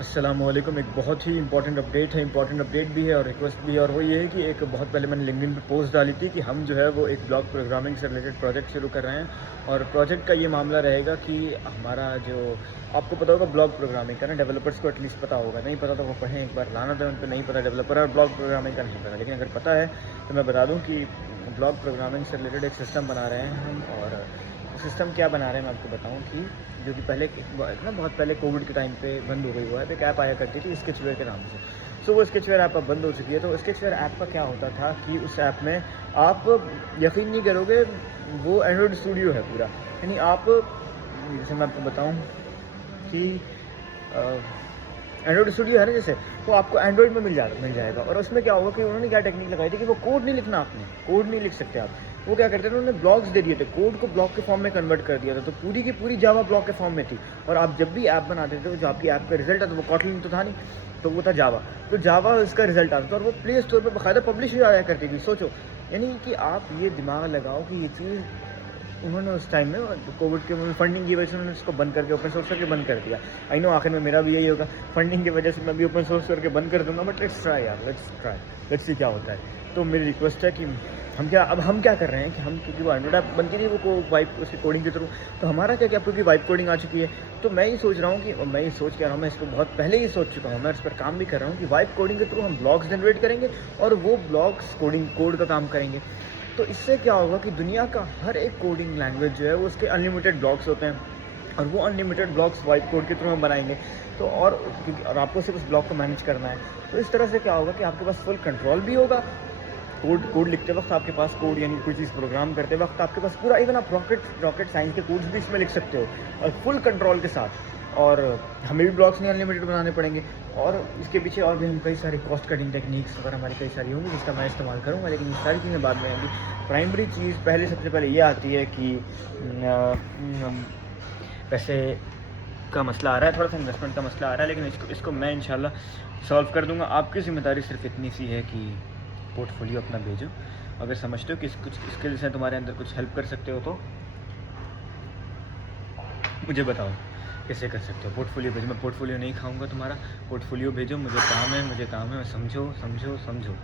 अस्सलामुअलैकुम। एक बहुत ही इंपॉर्टेंट अपडेट है, इंपॉर्टेंट अपडेट भी है और रिक्वेस्ट भी है, और वो ये है कि एक बहुत पहले मैंने लिंक्डइन पे पोस्ट डाली थी कि हम जो है वो एक ब्लॉग प्रोग्रामिंग से रिलेटेड प्रोजेक्ट शुरू कर रहे हैं। और प्रोजेक्ट का ये मामला रहेगा कि हमारा जो, आपको पता होगा ब्लॉग प्रोग्रामिंग का ना, डेवलपर्स को एटलीस्ट पता होगा, नहीं पता तो वो पढ़ें एक बार, लाना था उन पर नहीं पता डेवलपर और ब्लॉग प्रोग्रामिंग का नहीं पता। लेकिन अगर पता है तो मैं बता दूँ कि ब्लॉग प्रोग्रामिंग से रिलेटेड एक सिस्टम बना रहे हैं हम। और सिस्टम क्या बना रहे हैं मैं आपको बताऊं कि जो कि पहले ना, बहुत पहले कोविड के टाइम पे बंद हो गई हुआ है। एक ऐप आया करती थी स्केचवेयर के नाम से। सो वो स्केचवेयर ऐप अब बंद हो चुकी है। तो स्केचवेयर ऐप का क्या होता था कि उस ऐप में आप यकीन नहीं करोगे, वो एंड्रॉयड स्टूडियो है पूरा। यानी आप, जैसे मैं आपको बताऊँ कि एंड्रॉयड स्टूडियो है ना, जैसे वो आपको एंड्रॉयड में मिल जाएगा। और उसमें क्या होगा कि उन्होंने क्या टेक्निक लगाई थी कि वो कोड नहीं लिखना, आपने कोड नहीं लिख सकते आप। वो क्या करते थे, उन्होंने ब्लॉक्स दे दिए थे, कोड को ब्लॉक के फॉर्म में कन्वर्ट कर दिया था। तो पूरी की पूरी जावा ब्लॉक के फॉर्म में थी। और आप जब भी ऐप बनाते थे, जो आपकी ऐप का रिजल्ट आता, वो कॉटलिन तो था नहीं, तो वो था जावा। तो जावा उसका रिजल्ट आता था और वो प्ले स्टोर पर बाकायदा पब्लिश हो जाया करती थी। सोचो, यानी कि आप ये दिमाग लगाओ कि ये चीज़ उन्होंने उस टाइम में कोविड के फंडिंग की वजह से उन्होंने इसको बंद करके ओपन सोर्स करके बंद कर दिया। आई नो आखिर में मेरा भी यही होगा, फंडिंग की वजह से मैं भी ओपन सोर्स करके बंद कर दूंगा। बट लेट्स ट्राई यार, लेट्स सी क्या होता है। तो मेरी रिक्वेस्ट है कि हम क्या कर रहे हैं कि हम, क्योंकि वो एंड्रॉइड ऐप बनती थी वो वाइप उसकी कोडिंग के थ्रू, तो हमारा क्या क्योंकि वाइप कोडिंग आ चुकी है। तो मैं ये सोच रहा हूँ कि मैं ये सोच के आ रहा हूँ, मैं इस पर बहुत पहले ही सोच चुका हूँ, मैं इस पर काम भी कर रहा हूँ कि वाइप कोडिंग के थ्रू हम ब्लॉग्स जनरेट करेंगे और वो ब्लॉग्स कोड का काम करेंगे। तो इससे क्या होगा कि दुनिया का हर एक कोडिंग लैंग्वेज जो है वो उसके अनलिमिटेड ब्लॉक्स होते हैं, और वो अनलिमिटेड ब्लॉक्स वाइप कोड के थ्रू हम बनाएंगे। तो और आपको सिर्फ उस ब्लॉक को मैनेज करना है। तो इस तरह से क्या होगा कि आपके पास फुल कंट्रोल भी होगा। कोड लिखते वक्त आपके पास, कोड यानी कोई चीज़ प्रोग्राम करते वक्त आपके पास पूरा, इवन आप रॉकेट साइंस के कोड्स भी इसमें लिख सकते हो और फुल कंट्रोल के साथ। और हमें भी ब्लॉक्स नहीं अनलिमिटेड बनाने पड़ेंगे। और इसके पीछे और भी हम कई सारे कॉस्ट कटिंग टेक्निक्स वगैरह हमारी कई सारी होंगी जिसका मैं इस्तेमाल करूँगा। लेकिन ये सारी चीज़ें बाद में आएंगी। प्राइमरी चीज़ सबसे पहले ये आती है कि पैसे का मसला आ रहा है, थोड़ा सा इन्वेस्टमेंट का मसला आ रहा है, लेकिन इसको मैं इंशाल्लाह सॉल्व कर दूंगा। आपकी ज़िम्मेदारी सिर्फ इतनी सी है कि पोर्टफोलियो अपना भेजो। अगर समझते हो कि कुछ स्किल्स हैं तुम्हारे अंदर, कुछ हेल्प कर सकते हो, तो मुझे बताओ कैसे कर सकते हो। पोर्टफोलियो भेजो, मैं पोर्टफोलियो नहीं खाऊंगा तुम्हारा। पोर्टफोलियो भेजो, मुझे काम है, समझो।